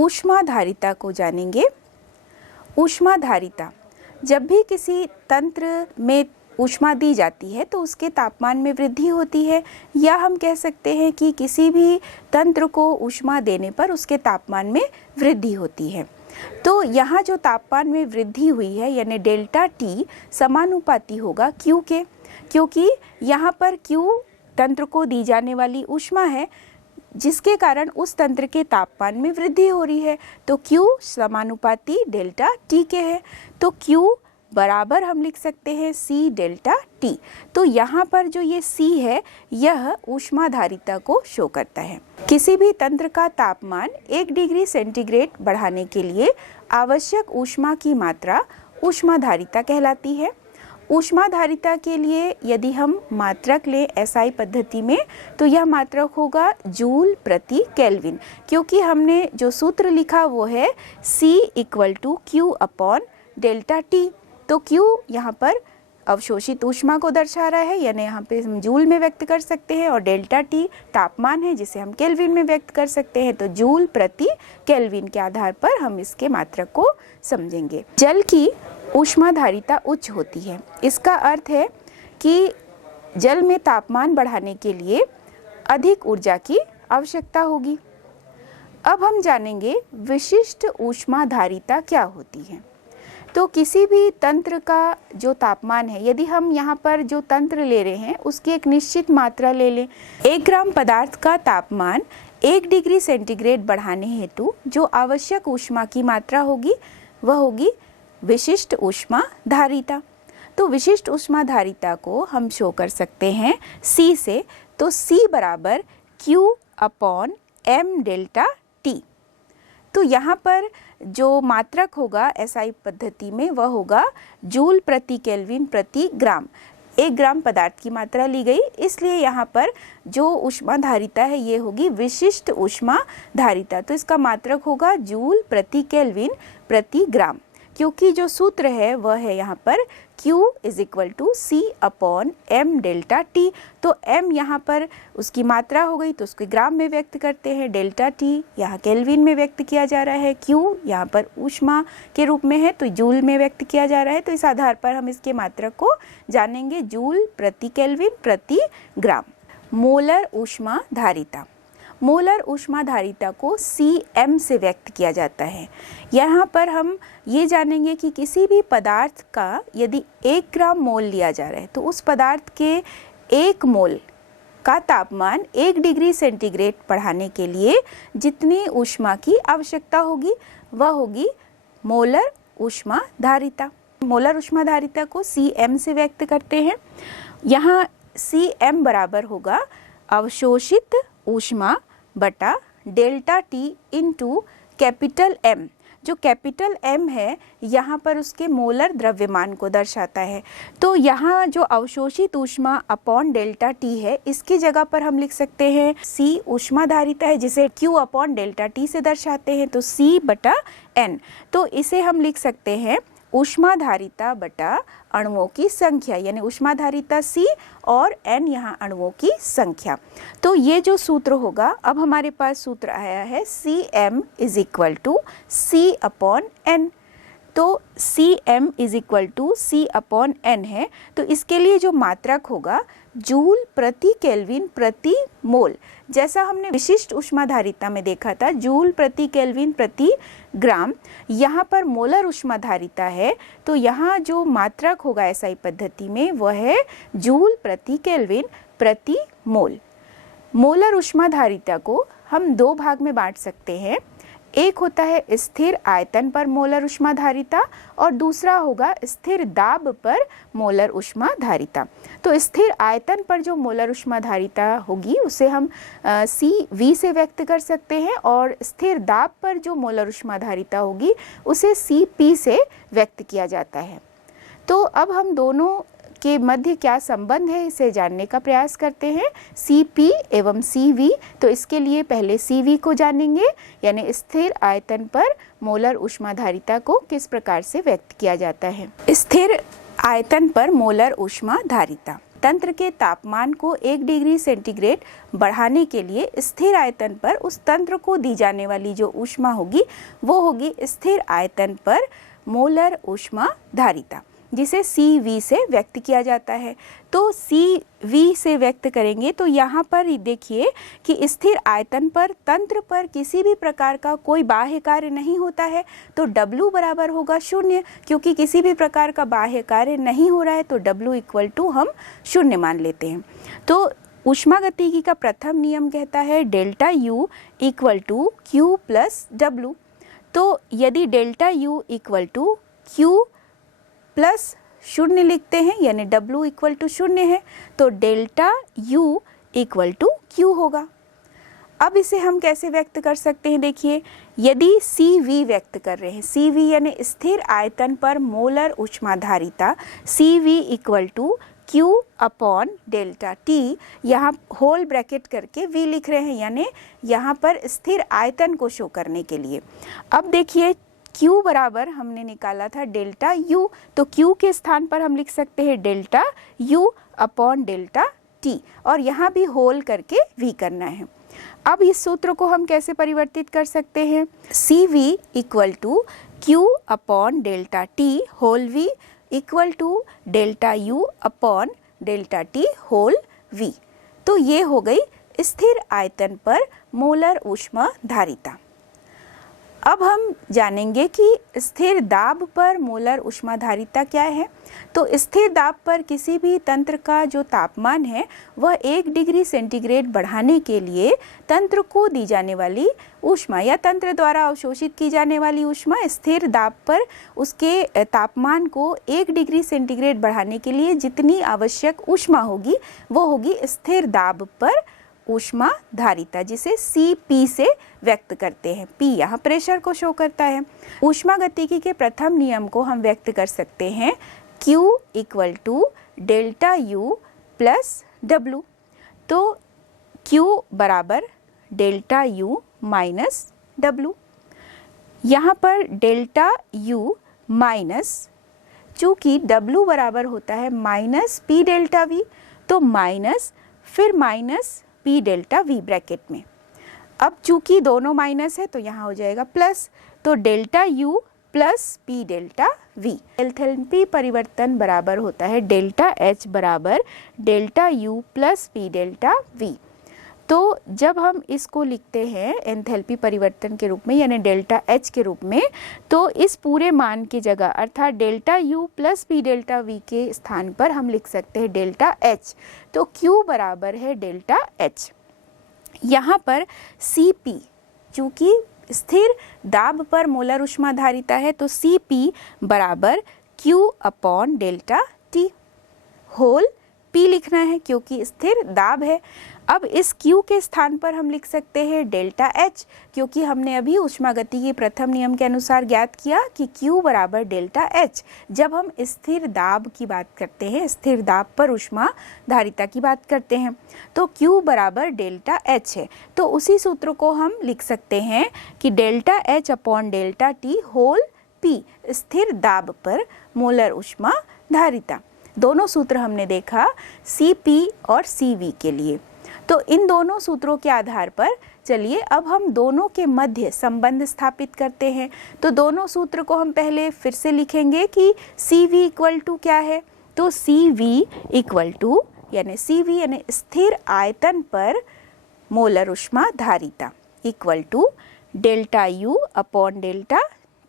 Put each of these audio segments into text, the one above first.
ऊष्माधारिता को जानेंगे। ऊष्माधारिता, जब भी किसी तंत्र में ऊष्मा दी जाती है तो उसके तापमान में वृद्धि होती है, या हम कह सकते हैं कि किसी भी तंत्र को ऊष्मा देने पर उसके तापमान में वृद्धि होती है। तो यहाँ जो तापमान में वृद्धि हुई है यानी डेल्टा टी समानुपाती होगा Q के, क्योंकि यहाँ पर Q तंत्र को दी जाने वाली ऊष्मा है जिसके कारण उस तंत्र के तापमान में वृद्धि हो रही है। तो Q समानुपाती डेल्टा T के है, तो Q बराबर हम लिख सकते हैं C डेल्टा T। तो यहाँ पर जो ये C है यह ऊष्माधारिता को शो करता है। किसी भी तंत्र का तापमान 1 डिग्री सेंटीग्रेड बढ़ाने के लिए आवश्यक ऊष्मा की मात्रा ऊष्माधारिता कहलाती है। ऊष्माधारिता के लिए यदि हम मात्रक लें SI पद्धति में तो यह मात्रक होगा जूल प्रति केल्विन, क्योंकि हमने जो सूत्र लिखा वो है C equal to Q upon delta T। तो Q यहाँ पर अवशोषित ऊष्मा को दर्शा रहा है, यानी यहाँ पे हम जूल में व्यक्त कर सकते हैं, और डेल्टा T तापमान है जिसे हम केल्विन में व्यक्त कर सकते हैं। तो जूल प्रति केल्विन के आधार पर हम इसके मात्रक को समझेंगे। जल की ऊष्माधारिता उच्च होती है, इसका अर्थ है कि जल में तापमान बढ़ाने के लिए अधिक ऊर्जा की आवश्यकता होगी। अब हम जानेंगे विशिष्ट ऊष्माधारिता क्या होती है। तो किसी भी तंत्र का जो तापमान है, यदि हम यहाँ पर जो तंत्र ले रहे हैं उसकी एक निश्चित मात्रा ले लें। 1 ग्राम पदार्थ का तापमान 1 डिग्री सेंटीग्रेड बढ़ाने हेतु जो आवश्यक ऊष्मा की मात्रा होगी वह होगी विशिष्ट ऊष्माधारिता। तो विशिष्ट ऊष्माधारिता को हम शो कर सकते हैं C से। तो C बराबर Q upon M delta T। तो यहाँ पर जो मात्रक होगा SI पद्धति में वह होगा जूल प्रति केल्विन प्रति ग्राम। 1 ग्राम पदार्थ की मात्रा ली गई, इसलिए यहाँ पर जो ऊष्माधारिता है ये होगी विशिष्ट ऊष्माधारिता। तो इसका मात्रक होगा जूल प्रति केल्विन प्रति ग्राम, क्योंकि जो सूत्र है वह है यहाँ पर Q is equal to C upon M delta T। तो M यहाँ पर उसकी मात्रा हो गई तो उसको ग्राम में व्यक्त करते हैं, डेल्टा T यहाँ केल्विन में व्यक्त किया जा रहा है, Q यहाँ पर ऊष्मा के रूप में है तो जूल में व्यक्त किया जा रहा है। तो इस आधार पर हम इसके मात्रक को जानेंगे जूल प्रति केल्विन प्रति ग्राम। मोलर ऊष्माधारिता, मोलर ऊष्माधारिता को Cm से व्यक्त किया जाता है। यहाँ पर हम ये जानेंगे कि किसी भी पदार्थ का यदि 1 ग्राम मोल लिया जा रहा है तो उस पदार्थ के 1 मोल का तापमान 1 डिग्री सेंटीग्रेड बढ़ाने के लिए जितनी ऊष्मा की आवश्यकता होगी वह होगी मोलर ऊष्माधारिता। मोलर ऊष्माधारिता को Cm से व्यक्त करते हैं। यहाँ Cm बराबर होगा अवशोषित ऊष्मा बटा delta T into capital M। जो कैपिटल M है यहाँ पर उसके मोलर द्रव्यमान को दर्शाता है। तो यहाँ जो अवशोषित ऊष्मा अपॉन डेल्टा T है इसकी जगह पर हम लिख सकते हैं C ऊष्माधारिता है जिसे Q अपॉन डेल्टा T से दर्शाते हैं, तो C बटा N। तो इसे हम लिख सकते हैं ऊष्माधारिता बटा अणुओं की संख्या, यानी ऊष्माधारिता C और N यहाँ अणुओं की संख्या। तो ये जो सूत्र होगा, अब हमारे पास सूत्र आया है Cm is equal to C upon N। तो Cm is equal to C upon N है, तो इसके लिए जो मात्रक होगा जूल प्रति केल्विन प्रति मोल, जैसा हमने विशिष्ट ऊष्माधारिता में देखा था जूल प्रति केल्विन प्रति ग्राम, यहाँ पर मोलर ऊष्माधारिता है तो यहाँ जो मात्रक होगा SI पद्धति में वह है जूल प्रति केल्विन प्रति मोल। मोलर ऊष्माधारिता को हम 2 भाग में बांट सकते हैं। एक होता है स्थिर आयतन पर मोलर ऊष्माधारिता और दूसरा होगा स्थिर दाब पर मोलर ऊष्माधारिता। तो स्थिर आयतन पर जो मोलर ऊष्माधारिता होगी उसे हम CV से व्यक्त कर सकते हैं, और स्थिर दाब पर जो मोलर ऊष्माधारिता होगी उसे CP से व्यक्त किया जाता है। तो अब हम दोनों के मध्य क्या संबंध है इसे जानने का प्रयास करते हैं, Cp एवं Cv। तो इसके लिए पहले Cv को जानेंगे, यानी स्थिर आयतन पर मोलर ऊष्माधारिता को किस प्रकार से व्यक्त किया जाता है। स्थिर आयतन पर मोलर ऊष्माधारिता, तंत्र के तापमान को 1 डिग्री सेंटीग्रेड बढ़ाने के लिए स्थिर आयतन पर उस तंत्र को दी जाने वाली जो ऊष्मा होगी वो होगी स्थिर आयतन पर मोलर ऊष्मा धारिता, जिसे CV से व्यक्त किया जाता है। तो CV से व्यक्त करेंगे तो यहाँ पर देखिए कि स्थिर आयतन पर तंत्र पर किसी भी प्रकार का कोई बाह्य कार्य नहीं होता है, तो W बराबर होगा 0, क्योंकि किसी भी प्रकार का बाह्य कार्य नहीं हो रहा है तो W इक्वल टू हम 0 मान लेते हैं। तो ऊष्मागतिकी का प्रथम नियम कहता है delta U equal to Q plus W। तो यदि delta U equal to Q plus 0 लिखते हैं, यानी W इक्वल टू 0 है, तो delta U equal to Q होगा। अब इसे हम कैसे व्यक्त कर सकते हैं? देखिए, यदि CV व्यक्त कर रहे हैं, CV यानी स्थिर आयतन पर मोलर ऊष्माधारिता, CV equal to Q upon delta T, यहाँ होल ब्रैकेट करके V लिख रहे हैं, यानी यहाँ पर स्थिर आयतन को शो करने के लिए। अब देखिए Q बराबर हमने निकाला था डेल्टा U, तो Q के स्थान पर हम लिख सकते हैं delta U upon delta T, और यहाँ भी होल करके V करना है। अब इस सूत्र को हम कैसे परिवर्तित कर सकते हैं? CV equal to Q upon delta T whole V equal to delta U upon delta T whole V। तो ये हो गई स्थिर आयतन पर मोलर ऊष्मा धारिता। अब हम जानेंगे कि स्थिर दाब पर मोलर ऊष्माधारिता क्या है। तो स्थिर दाब पर किसी भी तंत्र का जो तापमान है वह 1 डिग्री सेंटीग्रेड बढ़ाने के लिए तंत्र को दी जाने वाली ऊष्मा या तंत्र द्वारा अवशोषित की जाने वाली ऊष्मा, स्थिर दाब पर उसके तापमान को 1 डिग्री सेंटीग्रेड बढ़ाने के लिए जितनी आवश्यक ऊष्मा होगी वो होगी स्थिर दाब पर ऊष्मा धारिता, जिसे CP से व्यक्त करते हैं। P यहाँ प्रेशर को शो करता है। ऊष्मागतिकी के प्रथम नियम को हम व्यक्त कर सकते हैं Q equal to delta U plus W। तो Q बराबर डेल्टा U माइनस W। यहाँ पर डेल्टा U माइनस, चूँकि W बराबर होता है माइनस P डेल्टा V, तो माइनस फिर minus P delta V bracket में। अब चूंकि दोनों माइनस है तो यहाँ हो जाएगा प्लस, तो delta U plus P delta V। Enthalpy परिवर्तन बराबर होता है डेल्टा H बराबर delta U plus P delta V। तो जब हम इसको लिखते हैं एंथैल्पी परिवर्तन के रूप में, यानी डेल्टा H के रूप में, तो इस पूरे मान की जगह अर्थात delta U plus P delta V के स्थान पर हम लिख सकते हैं डेल्टा H। तो Q बराबर है डेल्टा H। यहाँ पर CP, चूँकि स्थिर दाब पर मोलर ऊष्माधारिता है, तो CP बराबर Q upon delta T whole P लिखना है क्योंकि स्थिर दाब है। अब इस Q के स्थान पर हम लिख सकते हैं डेल्टा H, क्योंकि हमने अभी ऊष्मागतिकी प्रथम नियम के अनुसार ज्ञात किया कि Q बराबर डेल्टा H जब हम स्थिर दाब की बात करते हैं, स्थिर दाब पर ऊष्मा धारिता की बात करते हैं, तो Q बराबर डेल्टा H है। तो उसी सूत्र को हम लिख सकते हैं कि delta H upon delta T whole P, स्थिर दाब पर मोलर ऊष्मा धारिता। दोनों सूत्र हमने देखा CP और CV के लिए। तो इन दोनों सूत्रों के आधार पर चलिए अब हम दोनों के मध्य संबंध स्थापित करते हैं। तो दोनों सूत्र को हम पहले फिर से लिखेंगे कि CV इक्वल टू क्या है। तो CV इक्वल टू यानी स्थिर आयतन पर मोलर ऊष्मा धारिता equal to delta U upon delta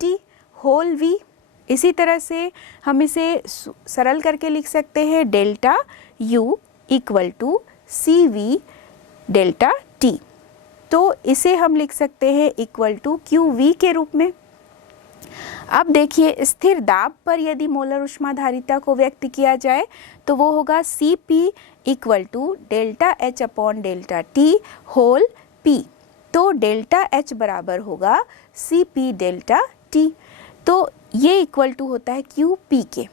T whole V। इसी तरह से हम इसे सरल करके लिख सकते हैं delta U equal to CV delta T। तो इसे हम लिख सकते हैं इक्वल टू QV के रूप में। अब देखिए, स्थिर दाब पर यदि मोलर ऊष्माधारिता को व्यक्त किया जाए तो वो होगा CP equal to delta H upon delta T whole P। तो डेल्टा H बराबर होगा CP डेल्टा T। तो ये इक्वल टू होता है QP के।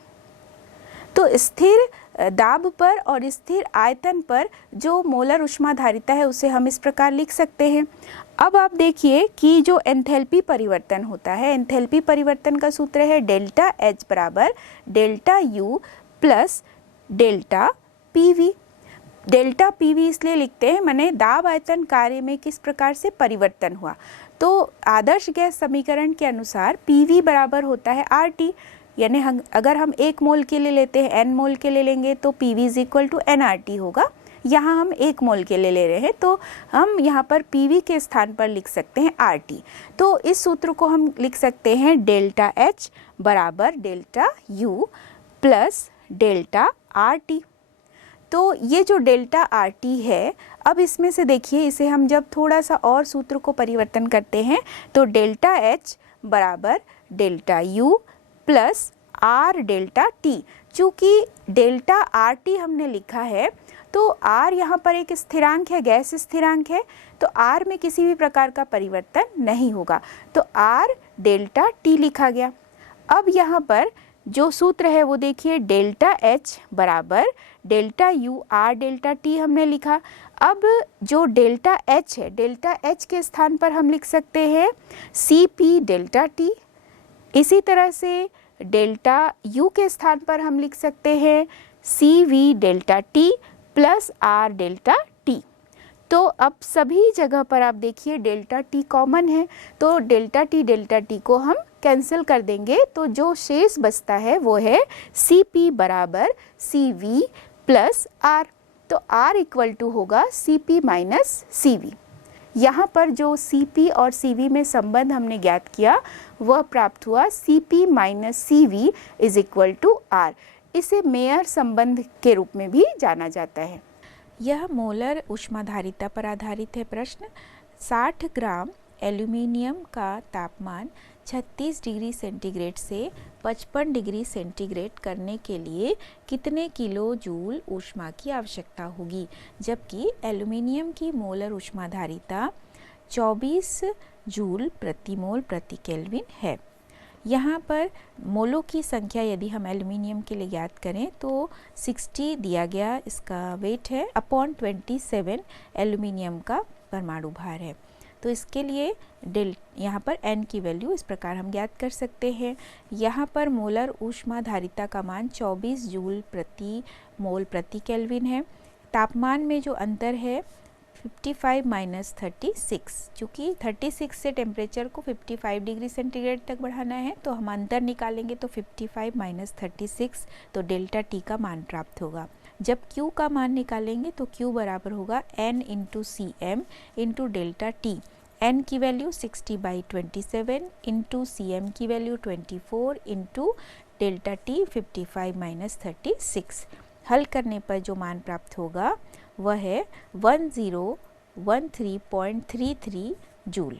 तो स्थिर दाब पर और स्थिर आयतन पर जो मोलर ऊष्माधारिता है उसे हम इस प्रकार लिख सकते हैं। अब आप देखिए कि जो एंथैल्पी परिवर्तन होता है, एंथैल्पी परिवर्तन का सूत्र है डेल्टा H बराबर delta U plus delta PV। Delta PV इसलिए लिखते हैं माने दाब आयतन कार्य में किस प्रकार से परिवर्तन हुआ। तो आदर्श गैस समीकरण के अनुसार PV बराबर होता है RT, यानी अगर हम 1 मोल के लिए लेते हैं, N मोल के लिए लेंगे तो PV is equal to NRT होगा। यहाँ हम 1 मोल के लिए ले रहे हैं तो हम यहाँ पर PV के स्थान पर लिख सकते हैं RT। तो इस सूत्र को हम लिख सकते हैं डेल्टा H बराबर delta U plus delta RT। तो ये जो डेल्टा RT है, अब इसमें से देखिए इसे हम जब थोड़ा सा और सूत्र को परिवर्तन करते हैं तो डेल्टा H बराबर delta U plus R delta T। चूँकि डेल्टा RT हमने लिखा है तो R यहाँ पर एक स्थिरांक है, गैस स्थिरांक है, तो R में किसी भी प्रकार का परिवर्तन नहीं होगा, तो R डेल्टा T लिखा गया। अब यहाँ पर जो सूत्र है वो देखिए डेल्टा H बराबर delta U R delta T हमने लिखा। अब जो डेल्टा H है, डेल्टा H के स्थान पर हम लिख सकते हैं CP डेल्टा T। इसी तरह से डेल्टा U के स्थान पर हम लिख सकते हैं CV delta T plus R delta T। तो अब सभी जगह पर आप देखिए डेल्टा T कॉमन है, तो डेल्टा T को हम कैंसिल कर देंगे, तो जो शेष बचता है वो है CP बराबर CV प्लस R। तो R इक्वल टू होगा CP माइनस CV। यहाँ पर जो CP और CV में संबंध हमने ज्ञात किया वह प्राप्त हुआ CP minus CV is equal to R। इसे मेयर संबंध के रूप में भी जाना जाता है। यह मोलर ऊष्माधारिता पर आधारित है प्रश्न। 60 ग्राम एल्यूमिनियम का तापमान 36 डिग्री सेंटीग्रेड से 55 डिग्री सेंटीग्रेड करने के लिए कितने किलो जूल ऊष्मा की आवश्यकता होगी, जबकि एल्यूमिनियम की मोलर ऊष्माधारिता 24 जूल प्रति मोल प्रति केल्विन है। यहाँ पर मोलों की संख्या यदि हम एल्यूमिनियम के लिए ज्ञात करें तो 60 दिया गया इसका वेट है अपॉन 27 एल्यूमिनियम का परमाणु भार है। तो इसके लिए यहाँ पर n की वैल्यू इस प्रकार हम ज्ञात कर सकते हैं। यहाँ पर मोलर ऊष्माधारिता का मान 24 जूल प्रति मोल प्रति केल्विन है। तापमान में जो अंतर है 55 माइनस 36, चूँकि 36 से टेम्परेचर को 55 डिग्री सेंटीग्रेड तक बढ़ाना है तो हम अंतर निकालेंगे तो 55 माइनस 36, तो डेल्टा T का मान प्राप्त होगा। जब Q का मान निकालेंगे तो Q बराबर होगा N into CM into delta T। N की वैल्यू 60/27 इंटू CM की value 24 into delta T 55 minus 36। हल करने पर जो मान प्राप्त होगा वह है 1013.33 जूल।